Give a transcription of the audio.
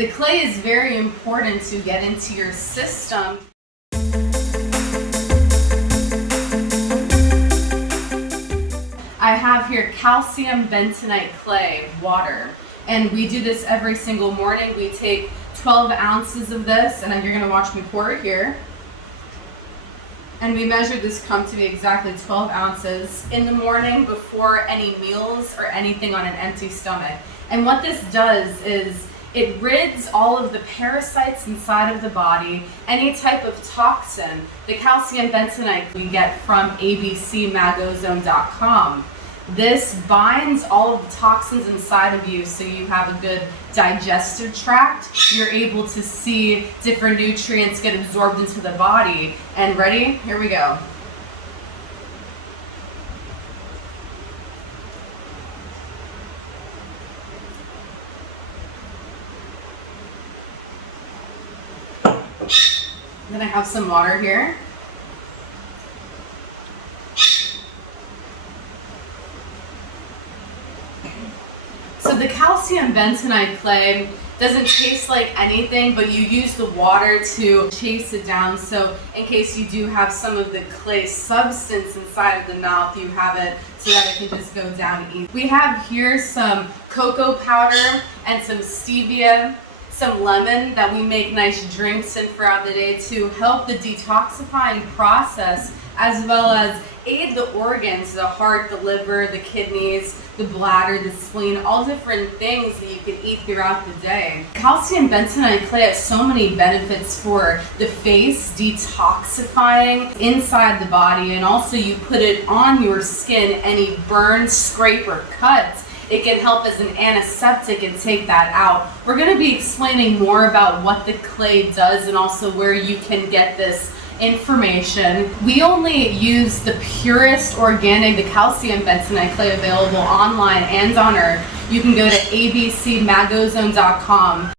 The clay is very important to get into your system. I have here Calcium Bentonite Clay water, and we do this every single morning. We take 12 ounces of this, and you're going to watch me pour it here. And we measure this cup to be exactly 12 ounces in the morning before any meals or anything on an empty stomach. And what this does is it rids all of the parasites inside of the body, any type of toxin. The calcium bentonite we get from abcmagozone.com. This binds all of the toxins inside of you so you have a good digestive tract. You're able to see different nutrients get absorbed into the body. And ready? Here we go. Then I have some water here. So the calcium bentonite clay doesn't taste like anything, but you use the water to chase it down. So in case you do have some of the clay substance inside of the mouth, you have it so that it can just go down easy. We have here some cocoa powder and some stevia, some lemon that we make nice drinks in throughout the day to help the detoxifying process, as well as aid the organs, the heart, the liver, the kidneys, the bladder, the spleen, all different things that you can eat throughout the day. Calcium bentonite clay has so many benefits for the face, detoxifying inside the body, and also you put it on your skin, any burns, scrape, or cuts. It can help as an antiseptic and take that out. We're going to be explaining more about what the clay does and also where you can get this information. We only use the purest organic, the calcium bentonite clay available online and on Earth. You can go to abcmagozone.com.